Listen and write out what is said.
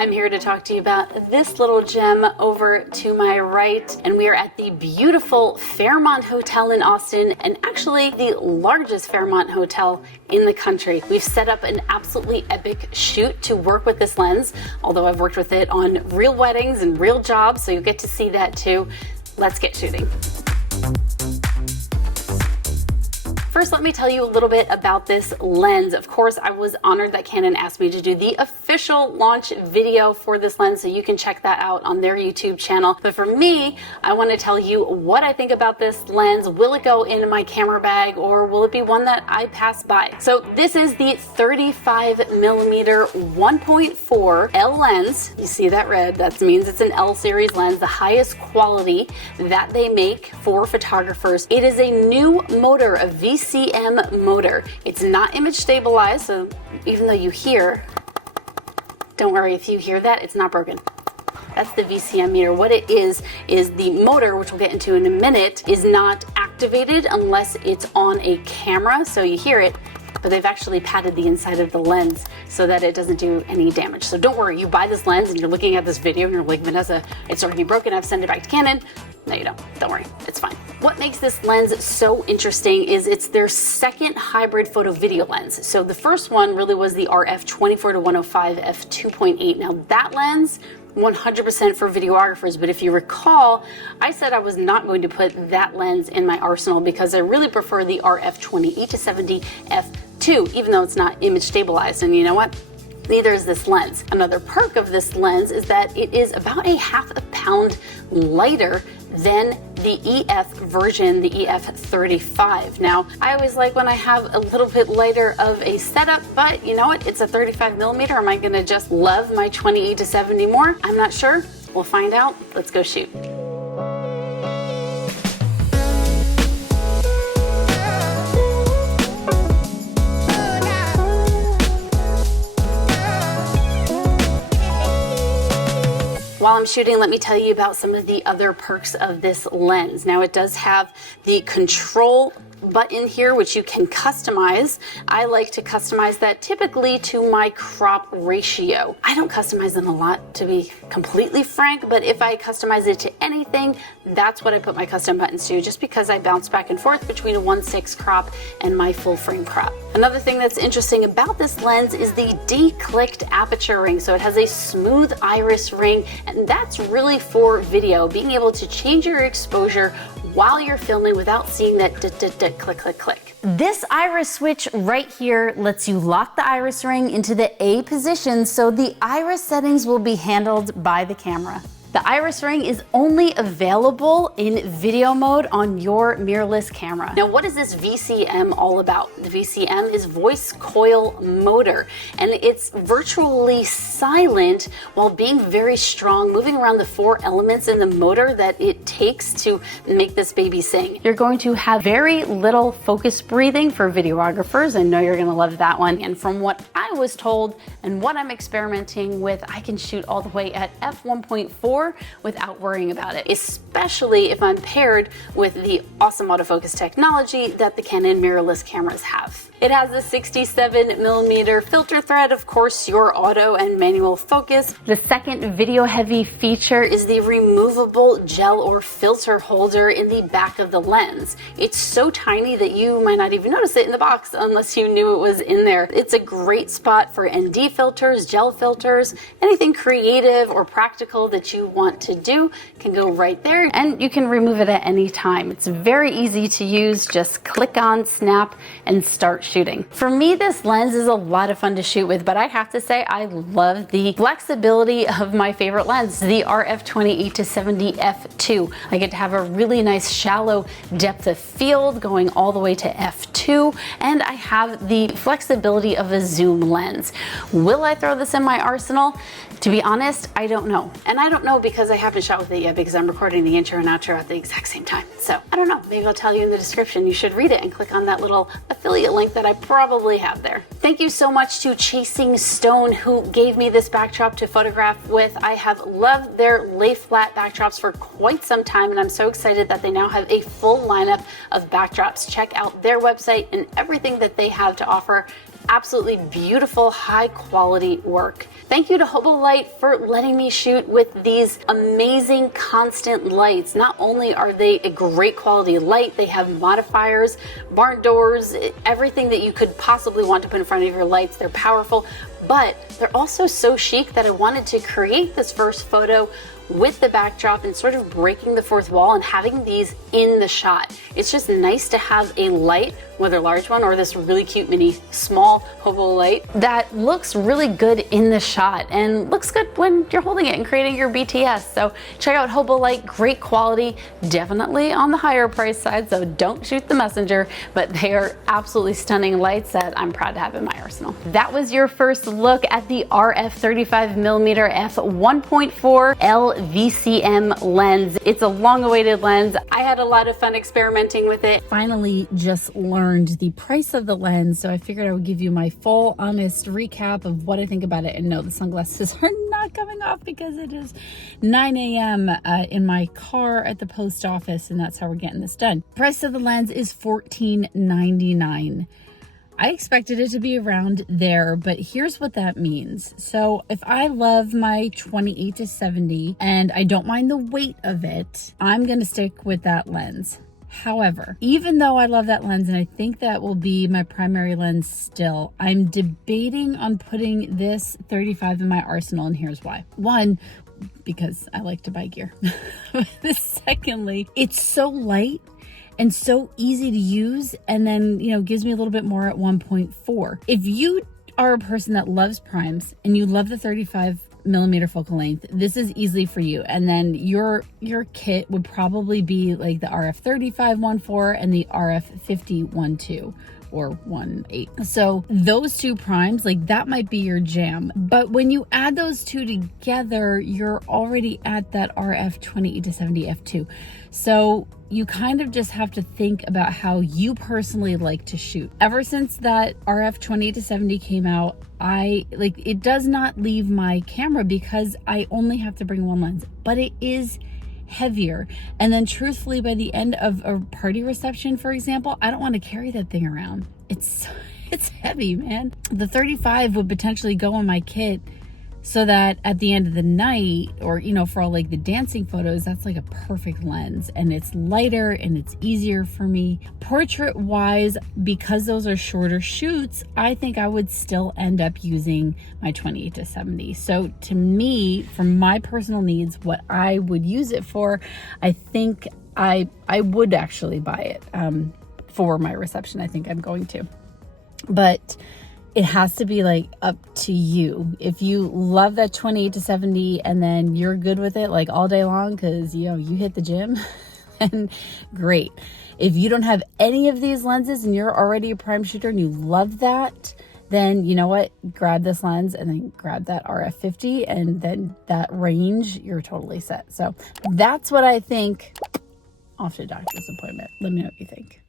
I'm here to talk to you about this little gem over to my right, and we are at the beautiful Fairmont Hotel in Austin, and actually the largest Fairmont Hotel in the country. We've set up an absolutely epic shoot to work with this lens, although I've worked with it on real weddings and real jobs, so you'll get to see that too. Let's get shooting. First, let me tell you a little bit about this lens. Of course, I was honored that Canon asked me to do the official launch video for this lens, so you can check that out on their YouTube channel. But for me, I want to tell you what I think about this lens. Will it go in my camera bag, or will it be one that I pass by? So this is the 35mm 1.4 L lens. You see that red? That means it's an L series lens, the highest quality that they make for photographers. It is a new motor, a VCM motor. It's not image stabilized, so even though you hear, don't worry, if you hear that, it's not broken. That's the VCM meter. What it is the motor, which we'll get into in a minute, is not activated unless it's on a camera, so you hear it, but they've actually padded the inside of the lens so that it doesn't do any damage. So don't worry, you buy this lens and you're looking at this video and you're like, Vanessa, it's already broken, I've sent it back to Canon. No, you don't worry, it's fine. What makes this lens so interesting is it's their second hybrid photo video lens. So the first one really was the RF24 to 105 f2.8. Now that lens, 100% for videographers, but if you recall, I said I was not going to put that lens in my arsenal because I really prefer the RF28 to 70 f2, even though it's not image stabilized. And you know what? Neither is this lens. Another perk of this lens is that it is about a half a pound lighter than the EF version, the EF35. Now, I always like when I have a little bit lighter of a setup, but you know what? It's a 35mm. Am I gonna just love my 28 to 70 more? I'm not sure. We'll find out. Let's go shoot. While I'm shooting, let me tell you about some of the other perks of this lens. Now, it does have the control button here, which you can customize. I like to customize that typically to my crop ratio. I don't customize them a lot, to be completely frank, but if I customize it to anything, that's what I put my custom buttons to, just because I bounce back and forth between a 1/6 crop and my full frame crop. Another thing that's interesting about this lens is the declicked aperture ring. So it has a smooth iris ring, and that's really for video, being able to change your exposure while you're filming without seeing that click, click, click. This iris switch right here lets you lock the iris ring into the A position, so the iris settings will be handled by the camera. The iris ring is only available in video mode on your mirrorless camera. Now, what is this VCM all about? The VCM is voice coil motor, and it's virtually silent while being very strong, moving around the 4 elements in the motor that it takes to make this baby sing. You're going to have very little focus breathing for videographers. I know you're gonna love that one. And from what I was told and what I'm experimenting with, I can shoot all the way at f1.4 without worrying about it, especially if I'm paired with the awesome autofocus technology that the Canon mirrorless cameras have. It has a 67mm filter thread, of course, your auto and manual focus. The second video heavy feature is the removable gel or filter holder in the back of the lens. It's so tiny that you might not even notice it in the box unless you knew it was in there. It's a great spot for ND filters, gel filters, anything creative or practical that you want to do can go right there, and you can remove it at any time. It's very easy to use. Just click on, snap, and start shooting. For me, this lens is a lot of fun to shoot with, but I have to say I love the flexibility of my favorite lens, the RF28 to 70 f2. I get to have a really nice shallow depth of field going all the way to f2, and I have the flexibility of a zoom lens. Will I throw this in my arsenal? To be honest, I don't know. And I don't know because I haven't shot with it yet, because I'm recording the intro and outro at the exact same time. So I don't know, maybe I'll tell you in the description. You should read it and click on that little affiliate link that I probably have there. Thank you so much to Chasing Stone, who gave me this backdrop to photograph with. I have loved their lay flat backdrops for quite some time, and I'm so excited that they now have a full lineup of backdrops. Check out their website and everything that they have to offer. absolutely beautiful, high quality work. Thank you to Hobolight for letting me shoot with these amazing constant lights. Not only are they a great quality light, they have modifiers, barn doors, everything that you could possibly want to put in front of your lights. They're powerful, but they're also so chic that I wanted to create this first photo with the backdrop and sort of breaking the fourth wall and having these in the shot. It's just nice to have a light, whether a large one or this really cute mini small hobo light, that looks really good in the shot and looks good when you're holding it and creating your BTS. So check out Hobolight, great quality, definitely on the higher price side, so don't shoot the messenger, but they are absolutely stunning lights that I'm proud to have in my arsenal. That was your first look at the RF35mm F1.4 L VCM lens. It's a long-awaited lens. I had a lot of fun experimenting with it. Finally just learned the price of the lens, so I figured I would give you my full, honest recap of what I think about it. And no, the sunglasses are not coming off because it is 9 a.m. In my car at the post office, and that's how we're getting this done. Price of the lens is $14.99. I expected it to be around there, but here's what that means. So if I love my 28-70 and I don't mind the weight of it, I'm going to stick with that lens. However, even though I love that lens and I think that will be my primary lens still, I'm debating on putting this 35 in my arsenal, and here's why. One, because I like to buy gear. Secondly, it's so light and so easy to use, and then, you know, gives me a little bit more at 1.4. If you are a person that loves primes and you love the 35mm focal length, this is easily for you. And then your kit would probably be like the RF35 1.4 and the RF50 1.2 or 1.8. So those two primes, like, that might be your jam. But when you add those two together, you're already at that RF 28-70 f2. So you kind of just have to think about how you personally like to shoot. Ever since that RF 28-70 came out, it does not leave my camera because I only have to bring one lens, but it is heavier. And then truthfully, by the end of a party reception, for example, I don't want to carry that thing around. It's heavy, man. The 35 would potentially go in my kit so that at the end of the night, or, you know, for all like the dancing photos, that's like a perfect lens, and it's lighter and it's easier for me. Portrait wise, because those are shorter shoots, I think I would still end up using my 28-70. So to me, for my personal needs, what I would use it for, I think I would actually buy it for my reception. I think I'm going to, but it has to be like up to you. If you love that 28-70 and then you're good with it like all day long because, you know, you hit the gym, then great. If you don't have any of these lenses and you're already a prime shooter and you love that, then you know what? Grab this lens and then grab that RF50, and then that range, you're totally set. So that's what I think. Off to a doctor's appointment. Let me know what you think.